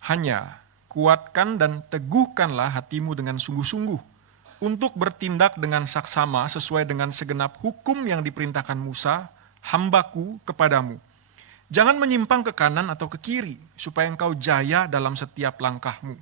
Hanya kuatkan dan teguhkanlah hatimu dengan sungguh-sungguh untuk bertindak dengan saksama sesuai dengan segenap hukum yang diperintahkan Musa, hambaku, kepadamu. Jangan menyimpang ke kanan atau ke kiri, supaya engkau jaya dalam setiap langkahmu.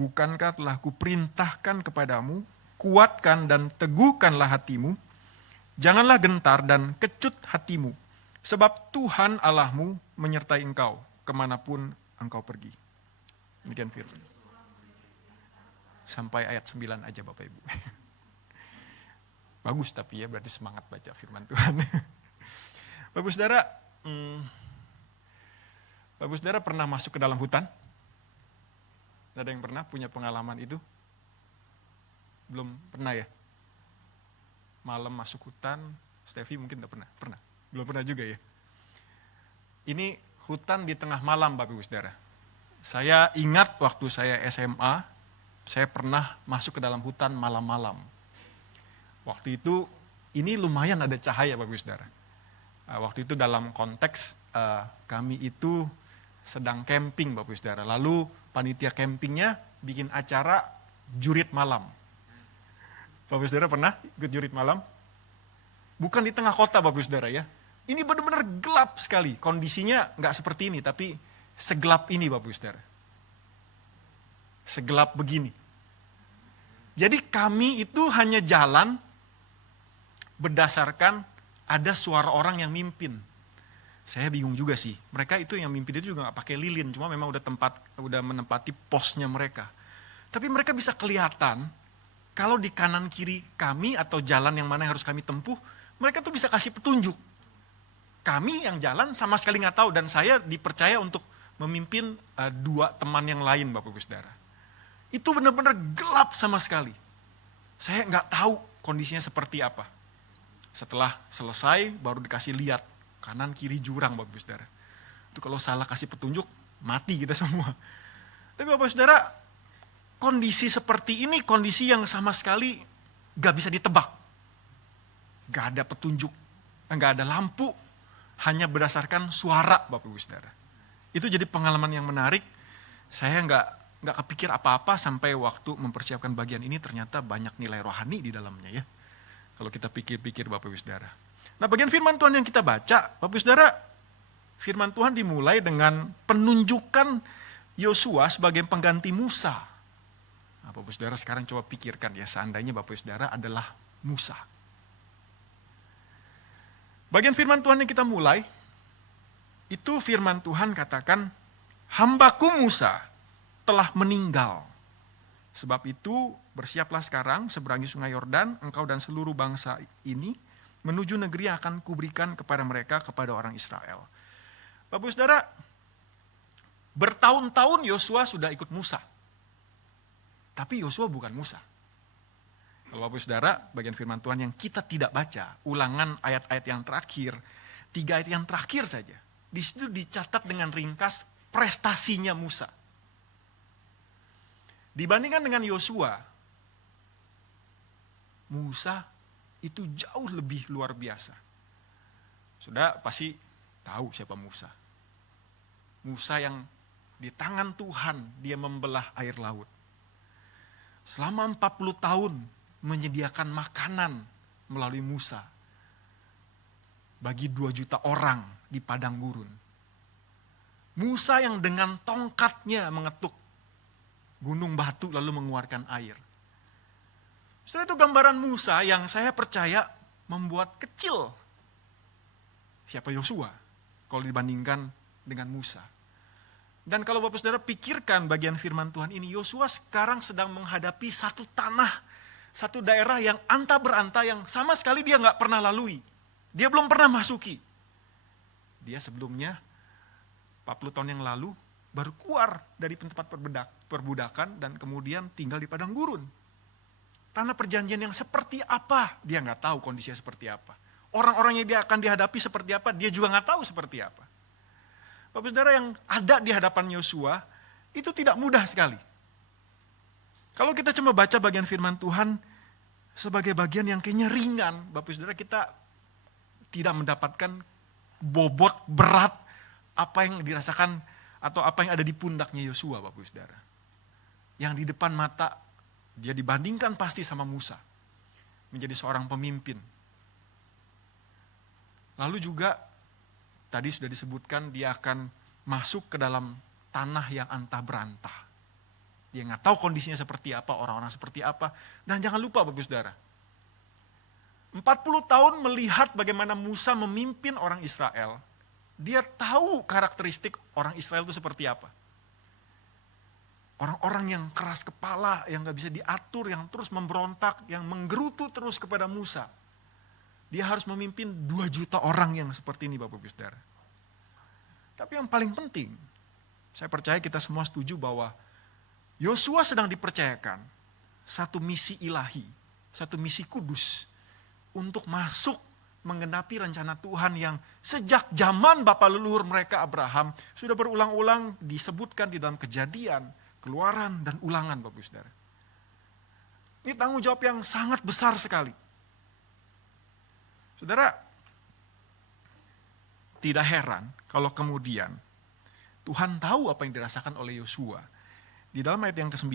Bukankah telah kuperintahkan kepadamu, kuatkan dan teguhkanlah hatimu, janganlah gentar dan kecut hatimu, sebab Tuhan Allahmu menyertai engkau kemanapun engkau pergi. Demikian firman. Sampai ayat 9 aja Bapak Ibu. Bagus tapi ya, berarti semangat baca firman Tuhan. Bapak Saudara pernah masuk ke dalam hutan? Ada yang pernah punya pengalaman itu? Belum pernah ya? Malam masuk hutan, Steffi mungkin udah pernah? Pernah? Belum pernah juga ya? Ini hutan di tengah malam Bapak Ibu Saudara. Saya ingat waktu saya SMA, saya pernah masuk ke dalam hutan malam-malam. Waktu itu, ini lumayan ada cahaya Bapak Ibu Saudara. Waktu itu dalam konteks kami itu sedang camping Bapak Ibu Saudara. Lalu panitia campingnya bikin acara jurit malam. Bapak Ibu Saudara pernah ikut jurit malam? Bukan di tengah kota Bapak Ibu Saudara ya. Ini benar-benar gelap sekali. Kondisinya nggak seperti ini, tapi segelap ini Bapak Ibu Saudara. Segelap begini. Jadi kami itu hanya jalan berdasarkan ada suara orang yang mimpin. Saya bingung juga sih. Mereka itu yang mimpin itu juga nggak pakai lilin, cuma memang udah menempati posnya mereka. Tapi mereka bisa kelihatan kalau di kanan kiri kami atau jalan yang mana yang harus kami tempuh, mereka tuh bisa kasih petunjuk. Kami yang jalan sama sekali nggak tahu, dan saya dipercaya untuk memimpin dua teman yang lain Bapak Ibu Saudara. Itu benar-benar gelap sama sekali. Saya nggak tahu kondisinya seperti apa. Setelah selesai baru dikasih lihat kanan kiri jurang Bapak Ibu Saudara. Itu kalau salah kasih petunjuk mati kita semua. Tapi Bapak Ibu Saudara, kondisi seperti ini kondisi yang sama sekali gak bisa ditebak. Gak ada petunjuk, gak ada lampu, hanya berdasarkan suara Bapak Ibu Saudara. Itu jadi pengalaman yang menarik. Saya gak kepikir apa-apa sampai waktu mempersiapkan bagian ini ternyata banyak nilai rohani di dalamnya ya. Kalau kita pikir-pikir Bapak Ibu Saudara. Nah bagian firman Tuhan yang kita baca, Bapak Ibu Saudara, firman Tuhan dimulai dengan penunjukan Yosua sebagai pengganti Musa. Nah, Bapak Ibu Saudara sekarang coba pikirkan ya, seandainya Bapak Ibu Saudara adalah Musa. Bagian firman Tuhan yang kita mulai, itu firman Tuhan katakan, hambaku Musa telah meninggal. Sebab itu bersiaplah sekarang seberangi sungai Yordan, engkau dan seluruh bangsa ini, menuju negeri yang akan kuberikan kepada mereka, kepada orang Israel. Bapak Saudara, bertahun-tahun Yosua sudah ikut Musa. Tapi Yosua bukan Musa. Kalau Bapak Saudara, bagian firman Tuhan yang kita tidak baca, ulangan ayat-ayat yang terakhir, 3 ayat yang terakhir saja. Di situ dicatat dengan ringkas prestasinya Musa. Dibandingkan dengan Yosua, Musa itu jauh lebih luar biasa. Sudah pasti tahu siapa Musa. Musa yang di tangan Tuhan dia membelah air laut. Selama 40 tahun menyediakan makanan melalui Musa bagi 2 juta orang di padang gurun. Musa yang dengan tongkatnya mengetuk gunung batu lalu mengeluarkan air. Setelah itu gambaran Musa yang saya percaya membuat kecil siapa Yosua kalau dibandingkan dengan Musa. Dan kalau Bapak Saudara pikirkan bagian firman Tuhan ini, Yosua sekarang sedang menghadapi satu tanah, satu daerah yang anta beranta yang sama sekali dia nggak pernah lalui. Dia belum pernah masuki. Dia sebelumnya 40 tahun yang lalu baru keluar dari tempat perbudakan dan kemudian tinggal di padang gurun. Tanah perjanjian yang seperti apa, dia nggak tahu kondisinya seperti apa. Orang-orang yang dia akan dihadapi seperti apa, dia juga nggak tahu seperti apa. Bapak Saudara, yang ada di hadapan Yosua itu tidak mudah sekali. Kalau kita cuma baca bagian firman Tuhan sebagai bagian yang kayaknya ringan, Bapak Saudara, kita tidak mendapatkan bobot berat apa yang dirasakan atau apa yang ada di pundaknya Yosua, Bapak Saudara. Yang di depan mata dia dibandingkan pasti sama Musa menjadi seorang pemimpin. Lalu juga tadi sudah disebutkan dia akan masuk ke dalam tanah yang antah berantah. Dia nggak tahu kondisinya seperti apa, orang-orang seperti apa. Dan jangan lupa Bapak Saudara, 40 tahun melihat bagaimana Musa memimpin orang Israel, dia tahu karakteristik orang Israel itu seperti apa. Orang-orang yang keras kepala, yang gak bisa diatur, yang terus memberontak, yang menggerutu terus kepada Musa. Dia harus memimpin 2 juta orang yang seperti ini Bapak-Ibu Saudara. Tapi yang paling penting, saya percaya kita semua setuju bahwa Yosua sedang dipercayakan satu misi ilahi, satu misi kudus untuk masuk menggenapi rencana Tuhan yang sejak zaman Bapa leluhur mereka Abraham sudah berulang-ulang disebutkan di dalam Kejadian, Keluaran, dan Ulangan, Bapak Saudara. Ini tanggung jawab yang sangat besar sekali. Saudara, tidak heran kalau kemudian Tuhan tahu apa yang dirasakan oleh Yosua. Di dalam ayat yang ke-9,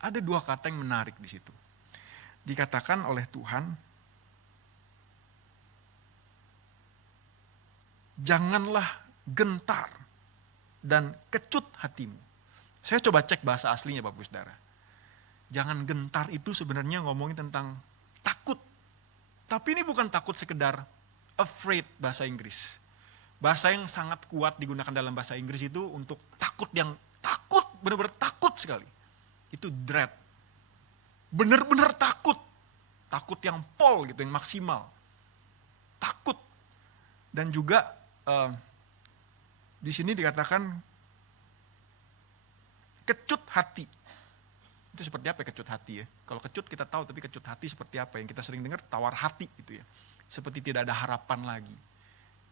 ada 2 kata yang menarik di situ. Dikatakan oleh Tuhan, janganlah gentar dan kecut hatimu. Saya coba cek bahasa aslinya Bapak Saudara. Jangan gentar itu sebenarnya ngomongin tentang takut. Tapi ini bukan takut sekedar afraid bahasa Inggris. Bahasa yang sangat kuat digunakan dalam bahasa Inggris itu untuk takut yang takut, benar-benar takut sekali. Itu dread. Benar-benar takut. Takut yang pol gitu, yang maksimal. Takut. Dan juga di sini dikatakan kecut hati. Itu seperti apa ya kecut hati ya? Kalau kecut kita tahu, tapi kecut hati seperti apa? Yang kita sering dengar tawar hati gitu ya. Seperti tidak ada harapan lagi.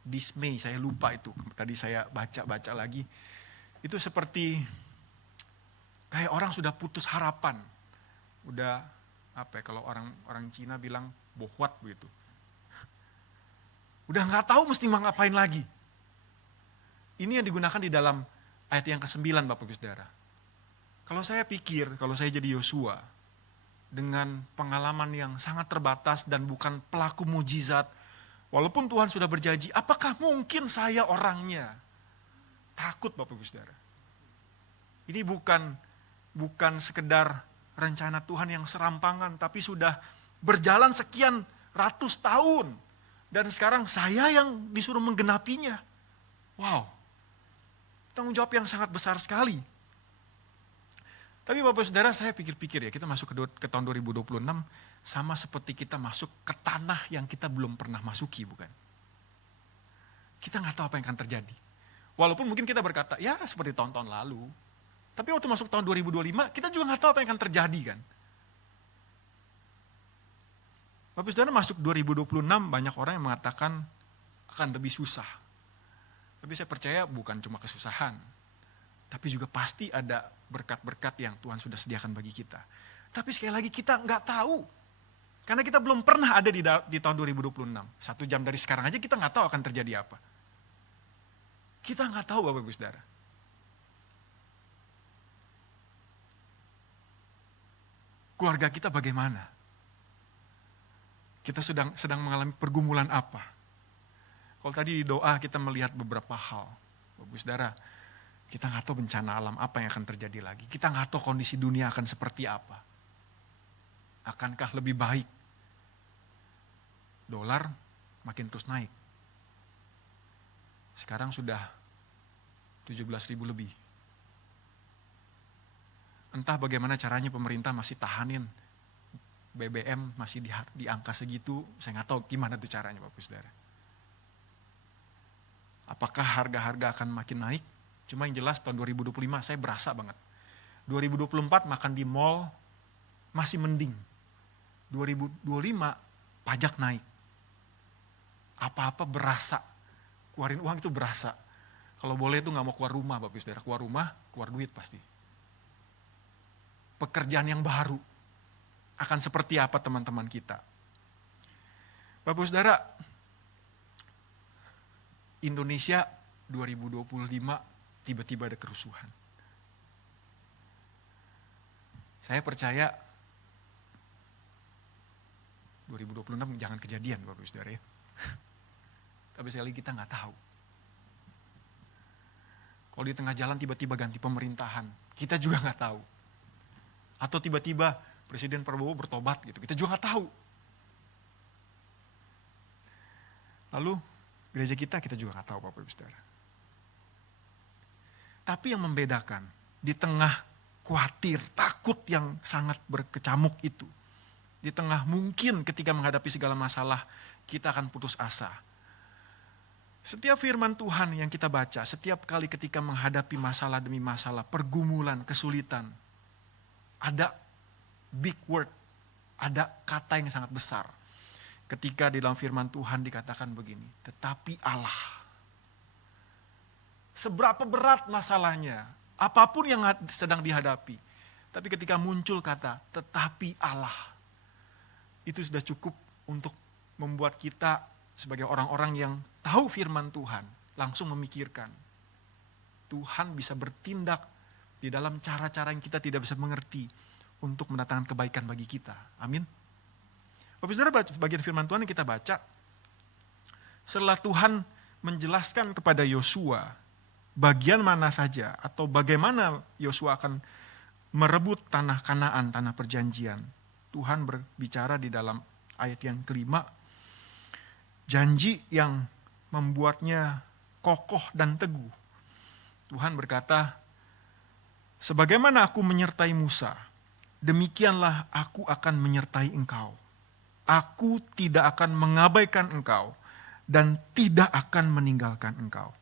Dismay, saya lupa itu. Tadi saya baca lagi. Itu seperti kayak orang sudah putus harapan. Udah apa ya, kalau orang Cina bilang bohwat begitu. Udah nggak tahu mesti ngapain lagi. Ini yang digunakan di dalam ayat yang ke-9 Bapak-Ibu Saudara. Kalau saya pikir, kalau saya jadi Yosua, dengan pengalaman yang sangat terbatas dan bukan pelaku mujizat, walaupun Tuhan sudah berjanji, apakah mungkin saya orangnya? Takut Bapak-Ibu Saudara. Ini bukan sekedar rencana Tuhan yang serampangan, tapi sudah berjalan sekian ratus tahun. Dan sekarang saya yang disuruh menggenapinya. Wow, tanggung jawab yang sangat besar sekali. Tapi Bapak Saudara, saya pikir-pikir ya, kita masuk ke tahun 2026 sama seperti kita masuk ke tanah yang kita belum pernah masuki, bukan? Kita nggak tahu apa yang akan terjadi. Walaupun mungkin kita berkata, ya seperti tahun-tahun lalu. Tapi waktu masuk tahun 2025, kita juga nggak tahu apa yang akan terjadi kan. Bapak Saudara, masuk 2026 banyak orang yang mengatakan akan lebih susah. Tapi saya percaya bukan cuma kesusahan, tapi juga pasti ada berkat-berkat yang Tuhan sudah sediakan bagi kita. Tapi sekali lagi kita nggak tahu. Karena kita belum pernah ada di tahun 2026. 1 jam dari sekarang aja kita nggak tahu akan terjadi apa. Kita nggak tahu Bapak Ibu Saudara. Keluarga kita bagaimana? Kita sedang mengalami pergumulan apa? Kalau tadi di doa kita melihat beberapa hal. Bapak Ibu Saudara, kita nggak tahu bencana alam apa yang akan terjadi lagi. Kita nggak tahu kondisi dunia akan seperti apa. Akankah lebih baik? Dolar makin terus naik. Sekarang sudah 17.000 lebih. Entah bagaimana caranya pemerintah masih tahanin BBM masih di angka segitu. Saya nggak tahu gimana tuh caranya Bapak Saudara. Apakah harga-harga akan makin naik? Cuma yang jelas tahun 2025 saya berasa banget. 2024 makan di mall masih mending. 2025 pajak naik. Apa-apa berasa. Keluarin uang itu berasa. Kalau boleh tuh gak mau keluar rumah Bapak Ibu Saudara. Keluar rumah, keluar duit pasti. Pekerjaan yang baru akan seperti apa teman-teman kita. Bapak Ibu Saudara, Indonesia 2025 tiba-tiba ada kerusuhan. Saya percaya 2026 jangan kejadian Bapak Ibu Saudara ya. Tapi sekali lagi kita nggak tahu. Kalau di tengah jalan tiba-tiba ganti pemerintahan, kita juga nggak tahu. Atau tiba-tiba Presiden Prabowo bertobat gitu, kita juga nggak tahu. Lalu gereja kita juga nggak tahu Bapak Ibu Saudara. Tapi yang membedakan di tengah khawatir, takut yang sangat berkecamuk itu, di tengah mungkin ketika menghadapi segala masalah kita akan putus asa. Setiap firman Tuhan yang kita baca, setiap kali ketika menghadapi masalah demi masalah, pergumulan, kesulitan, ada big word, ada kata yang sangat besar. Ketika di dalam firman Tuhan dikatakan begini, tetapi Allah. Seberapa berat masalahnya, apapun yang sedang dihadapi, tapi ketika muncul kata, tetapi Allah, itu sudah cukup untuk membuat kita sebagai orang-orang yang tahu firman Tuhan, langsung memikirkan, Tuhan bisa bertindak di dalam cara-cara yang kita tidak bisa mengerti, untuk mendatangkan kebaikan bagi kita. Amin. Bapak Saudara, bagian firman Tuhan yang kita baca, setelah Tuhan menjelaskan kepada Yosua bagian mana saja atau bagaimana Yosua akan merebut tanah Kanaan, tanah perjanjian. Tuhan berbicara di dalam ayat yang kelima, janji yang membuatnya kokoh dan teguh. Tuhan berkata, sebagaimana aku menyertai Musa, demikianlah aku akan menyertai engkau. Aku tidak akan mengabaikan engkau dan tidak akan meninggalkan engkau.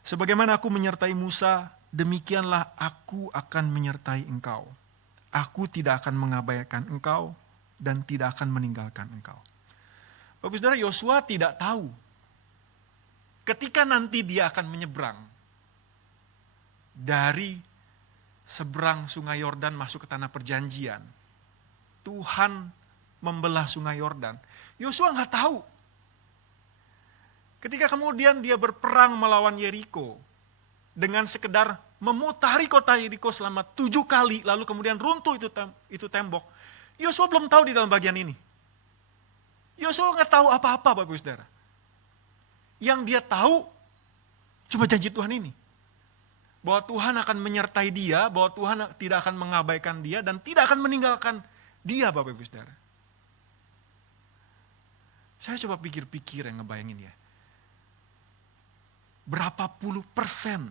Sebagaimana aku menyertai Musa, demikianlah aku akan menyertai engkau. Aku tidak akan mengabaikan engkau dan tidak akan meninggalkan engkau. Bapak Saudara, Yosua tidak tahu ketika nanti dia akan menyeberang dari seberang sungai Yordan masuk ke tanah perjanjian. Tuhan membelah sungai Yordan. Yosua nggak tahu. Ketika kemudian dia berperang melawan Yeriko dengan sekedar memutari kota Yeriko selama 7 kali, lalu kemudian runtuh itu tembok. Yosua belum tahu di dalam bagian ini. Yosua nggak tahu apa-apa, Bapak Saudara. Yang dia tahu cuma janji Tuhan ini. Bahwa Tuhan akan menyertai dia, bahwa Tuhan tidak akan mengabaikan dia, dan tidak akan meninggalkan dia, Bapak Ibu Saudara. Saya coba pikir-pikir yang ngebayangin ya. Berapa puluh persen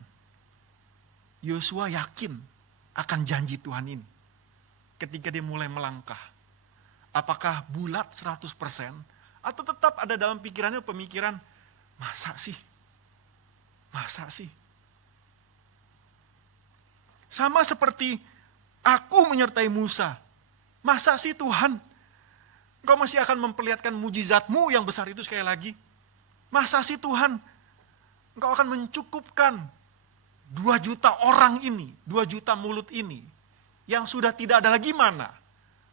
Yosua yakin akan janji Tuhan ini ketika dia mulai melangkah. Apakah bulat 100% atau tetap ada dalam pikirannya pemikiran, masa sih? Masa sih? Sama seperti aku menyertai Musa. Masa sih Tuhan? Engkau masih akan memperlihatkan mujizatmu yang besar itu sekali lagi. Masa sih Tuhan? Engkau akan mencukupkan 2 juta orang ini, 2 juta mulut ini, yang sudah tidak ada lagi mana.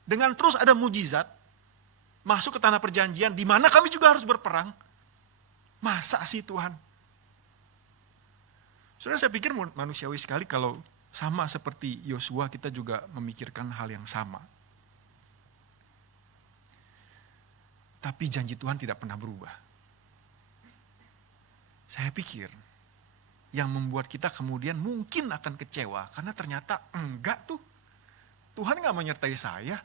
Dengan terus ada mujizat, masuk ke tanah perjanjian, di mana kami juga harus berperang. Masa sih Tuhan? Saudara, saya pikir manusiawi sekali kalau sama seperti Yosua, kita juga memikirkan hal yang sama. Tapi janji Tuhan tidak pernah berubah. Saya pikir yang membuat kita kemudian mungkin akan kecewa, karena ternyata enggak tuh. Tuhan enggak menyertai saya.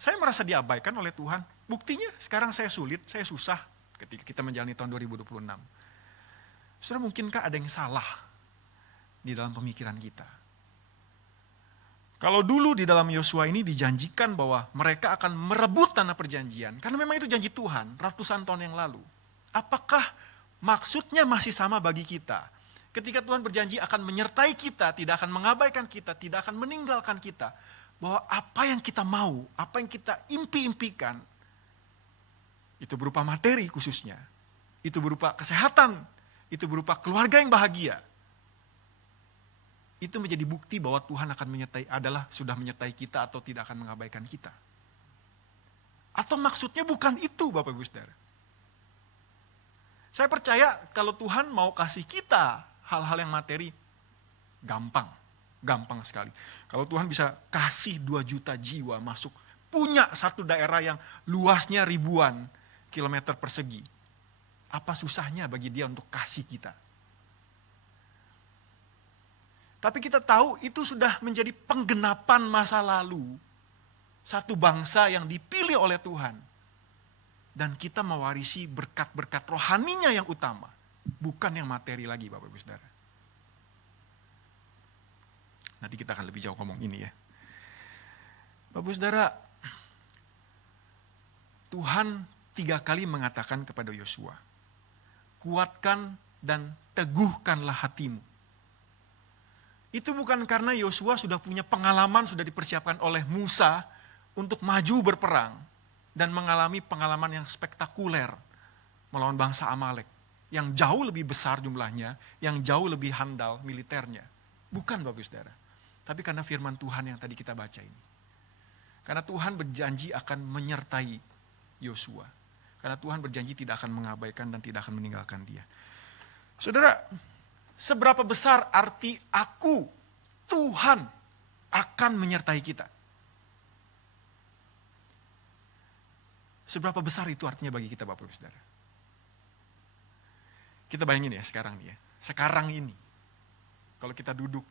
Saya merasa diabaikan oleh Tuhan. Buktinya sekarang saya sulit, saya susah ketika kita menjalani tahun 2026. Saudara, mungkinkah ada yang salah di dalam pemikiran kita? Kalau dulu di dalam Yosua ini dijanjikan bahwa mereka akan merebut tanah perjanjian, karena memang itu janji Tuhan ratusan tahun yang lalu. Apakah maksudnya masih sama bagi kita? Ketika Tuhan berjanji akan menyertai kita, tidak akan mengabaikan kita, tidak akan meninggalkan kita, bahwa apa yang kita mau, apa yang kita impi-impikan, itu berupa materi khususnya, itu berupa kesehatan, itu berupa keluarga yang bahagia, itu menjadi bukti bahwa Tuhan akan sudah menyertai kita atau tidak akan mengabaikan kita. Atau maksudnya bukan itu, Bapak Ibu Saudara. Saya percaya kalau Tuhan mau kasih kita hal-hal yang materi, gampang sekali. Kalau Tuhan bisa kasih 2 juta jiwa masuk, punya satu daerah yang luasnya ribuan kilometer persegi, apa susahnya bagi dia untuk kasih kita? Tapi kita tahu itu sudah menjadi penggenapan masa lalu. Satu bangsa yang dipilih oleh Tuhan. Dan kita mewarisi berkat-berkat rohaninya yang utama. Bukan yang materi lagi, Bapak Ibu Saudara. Nanti kita akan lebih jauh ngomong ini ya. Bapak Ibu Saudara, Tuhan 3 kali mengatakan kepada Yosua, kuatkan dan teguhkanlah hatimu. Itu bukan karena Yosua sudah punya pengalaman, sudah dipersiapkan oleh Musa untuk maju berperang dan mengalami pengalaman yang spektakuler melawan bangsa Amalek yang jauh lebih besar jumlahnya, yang jauh lebih handal militernya. Bukan, Bapak Saudara. Tapi karena firman Tuhan yang tadi kita baca ini. Karena Tuhan berjanji akan menyertai Yosua. Karena Tuhan berjanji tidak akan mengabaikan dan tidak akan meninggalkan dia. Saudara, seberapa besar arti aku, Tuhan, akan menyertai kita? Seberapa besar itu artinya bagi kita, Bapak Ibu Saudara? Kita bayangin ya sekarang nih ya. Sekarang ini, kalau kita duduk,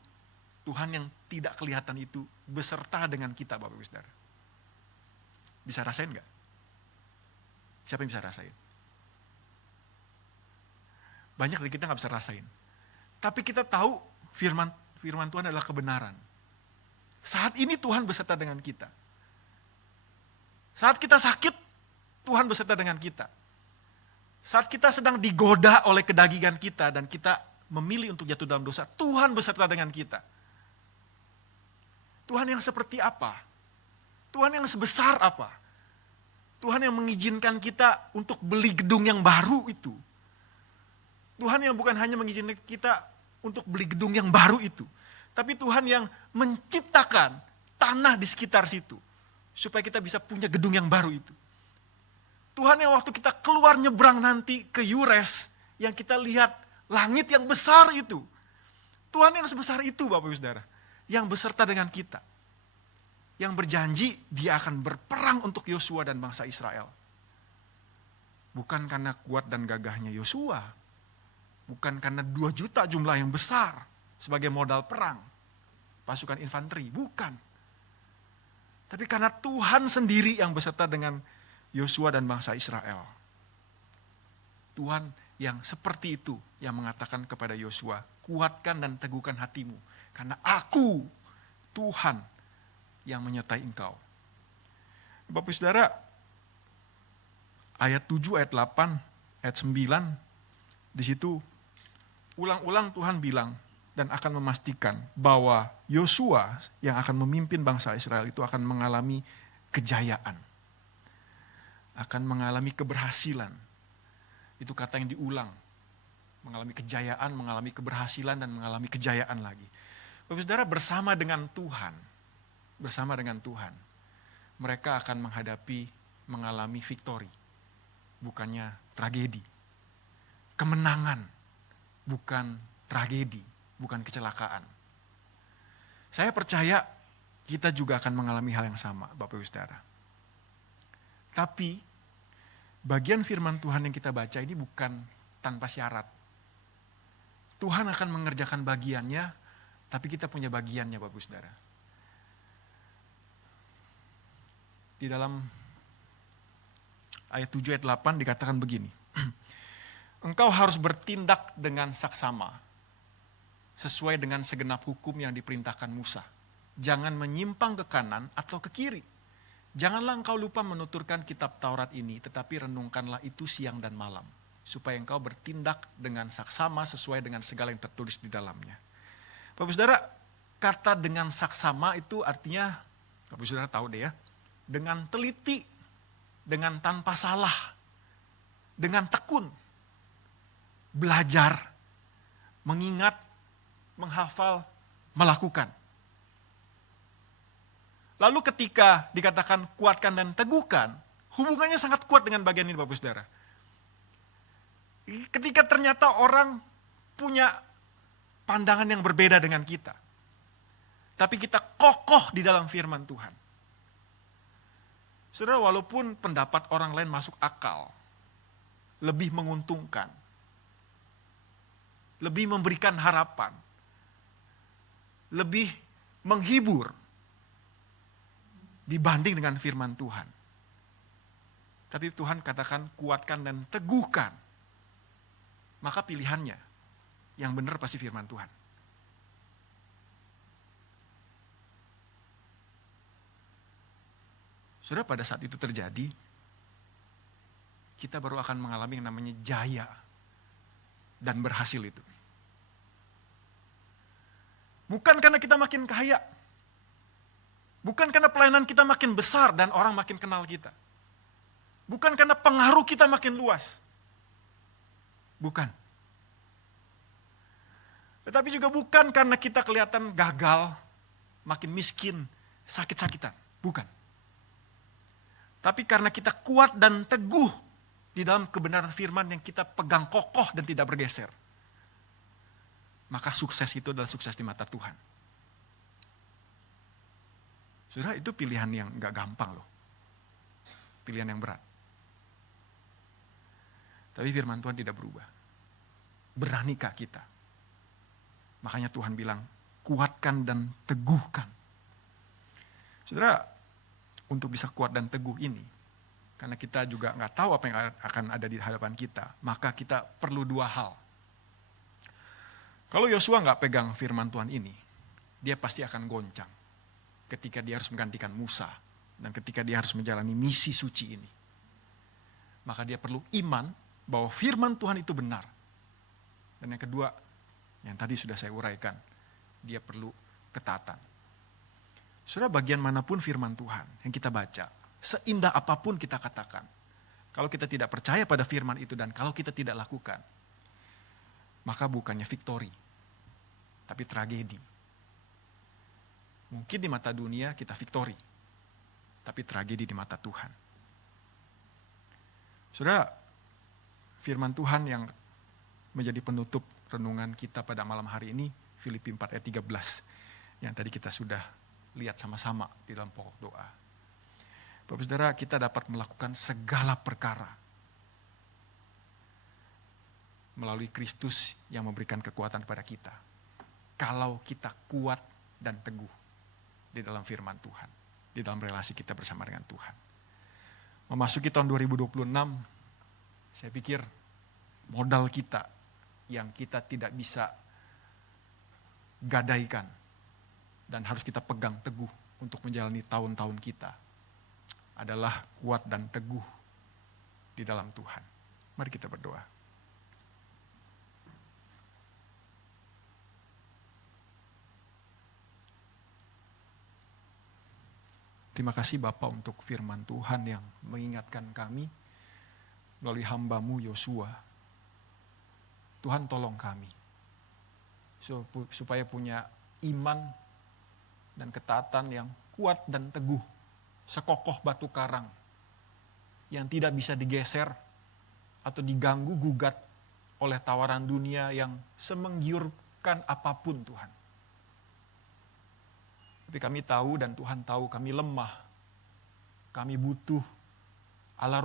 Tuhan yang tidak kelihatan itu beserta dengan kita, Bapak Ibu Saudara. Bisa rasain gak? Siapa yang bisa rasain? Banyak dari kita gak bisa rasain. Tapi kita tahu firman Tuhan adalah kebenaran. Saat ini Tuhan beserta dengan kita. Saat kita sakit, Tuhan beserta dengan kita. Saat kita sedang digoda oleh kedagingan kita dan kita memilih untuk jatuh dalam dosa, Tuhan beserta dengan kita. Tuhan yang seperti apa? Tuhan yang sebesar apa? Tuhan yang mengizinkan kita untuk beli gedung yang baru itu. Tuhan yang bukan hanya mengizinkan kita untuk beli gedung yang baru itu. Tapi Tuhan yang menciptakan tanah di sekitar situ. Supaya kita bisa punya gedung yang baru itu. Tuhan yang waktu kita keluar nyebrang nanti ke Yures, yang kita lihat langit yang besar itu. Tuhan yang sebesar itu, Bapak Ibu Saudara. Yang beserta dengan kita. Yang berjanji dia akan berperang untuk Yosua dan bangsa Israel. Bukan karena kuat dan gagahnya Yosua. Bukan karena 2 juta jumlah yang besar sebagai modal perang. Pasukan infanteri, bukan. Tapi karena Tuhan sendiri yang beserta dengan Yosua dan bangsa Israel. Tuhan yang seperti itu yang mengatakan kepada Yosua, kuatkan dan teguhkan hatimu. Karena aku, Tuhan, yang menyertai engkau. Bapak Saudara, ayat 7, ayat 8, ayat 9, di situ ulang-ulang Tuhan bilang dan akan memastikan bahwa Yosua yang akan memimpin bangsa Israel itu akan mengalami kejayaan. Akan mengalami keberhasilan. Itu kata yang diulang. Mengalami kejayaan, mengalami keberhasilan, dan mengalami kejayaan lagi. Bapak Saudara, bersama dengan Tuhan, mereka akan mengalami victory. Bukannya tragedi. Kemenangan, bukan tragedi, bukan kecelakaan. Saya percaya kita juga akan mengalami hal yang sama, Bapak Ibu Saudara. Tapi, bagian firman Tuhan yang kita baca ini bukan tanpa syarat. Tuhan akan mengerjakan bagiannya, tapi kita punya bagiannya, Bapak Ibu Saudara. Di dalam ayat 7, ayat 8 dikatakan begini. Engkau harus bertindak dengan saksama, sesuai dengan segenap hukum yang diperintahkan Musa. Jangan menyimpang ke kanan atau ke kiri. Janganlah engkau lupa menuturkan kitab Taurat ini, tetapi renungkanlah itu siang dan malam. Supaya engkau bertindak dengan saksama sesuai dengan segala yang tertulis di dalamnya. Bapak Saudara, kata dengan saksama itu artinya, Bapak Saudara tahu deh ya, dengan teliti, dengan tanpa salah, dengan tekun. belajar, mengingat, menghafal, melakukan. Lalu ketika dikatakan kuatkan dan teguhkan, hubungannya sangat kuat dengan bagian ini Bapak Saudara. Ketika ternyata orang punya pandangan yang berbeda dengan kita, tapi kita kokoh di dalam firman Tuhan. Saudara, walaupun pendapat orang lain masuk akal, lebih menguntungkan, lebih memberikan harapan, lebih menghibur dibanding dengan firman Tuhan. Tapi Tuhan katakan kuatkan dan teguhkan. Maka pilihannya yang benar pasti firman Tuhan. Saudara, pada saat itu terjadi, kita baru akan mengalami yang namanya jaya dan berhasil itu. Bukan karena kita makin kaya, bukan karena pelayanan kita makin besar dan orang makin kenal kita, bukan karena pengaruh kita makin luas, bukan. Tetapi juga bukan karena kita kelihatan gagal, makin miskin, sakit-sakitan, bukan. Tapi karena kita kuat dan teguh di dalam kebenaran firman yang kita pegang kokoh dan tidak bergeser. Maka sukses itu adalah sukses di mata Tuhan. Saudara, itu pilihan yang gak gampang loh. Pilihan yang berat. Tapi firman Tuhan tidak berubah. Beranikah kita? Makanya Tuhan bilang, kuatkan dan teguhkan. Saudara, untuk bisa kuat dan teguh ini, karena kita juga nggak tahu apa yang akan ada di hadapan kita, maka kita perlu dua hal. Kalau Yosua nggak pegang firman Tuhan ini, dia pasti akan goncang ketika dia harus menggantikan Musa dan ketika dia harus menjalani misi suci ini. Maka dia perlu iman bahwa firman Tuhan itu benar. Dan yang kedua, yang tadi sudah saya uraikan, dia perlu ketaatan. Saudara, bagian manapun firman Tuhan yang kita baca, seindah apapun kita katakan, kalau kita tidak percaya pada firman itu dan kalau kita tidak lakukan, maka bukannya victory, tapi tragedi. Mungkin di mata dunia kita victory, tapi tragedi di mata Tuhan. Saudara, firman Tuhan yang menjadi penutup renungan kita pada malam hari ini, Filipi 4 ayat 13, yang tadi kita sudah lihat sama-sama di dalam pokok doa. Bapak Saudara, kita dapat melakukan segala perkara melalui Kristus yang memberikan kekuatan kepada kita. Kalau kita kuat dan teguh di dalam firman Tuhan, di dalam relasi kita bersama dengan Tuhan. Memasuki tahun 2026, saya pikir modal kita yang kita tidak bisa gadaikan dan harus kita pegang teguh untuk menjalani tahun-tahun kita adalah kuat dan teguh di dalam Tuhan. Mari kita berdoa. Terima kasih Bapa untuk firman Tuhan yang mengingatkan kami melalui hamba-Mu Yosua. Tuhan, tolong kami supaya punya iman dan ketaatan yang kuat dan teguh, sekokoh batu karang, yang tidak bisa digeser atau diganggu gugat oleh tawaran dunia yang semenggiurkan apapun Tuhan. Tapi kami tahu dan Tuhan tahu kami lemah, kami butuh Allah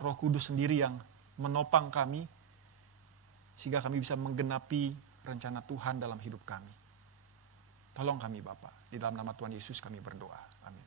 Roh Kudus sendiri yang menopang kami, sehingga kami bisa menggenapi rencana Tuhan dalam hidup kami. Tolong kami Bapa, di dalam nama Tuhan Yesus kami berdoa. Amin.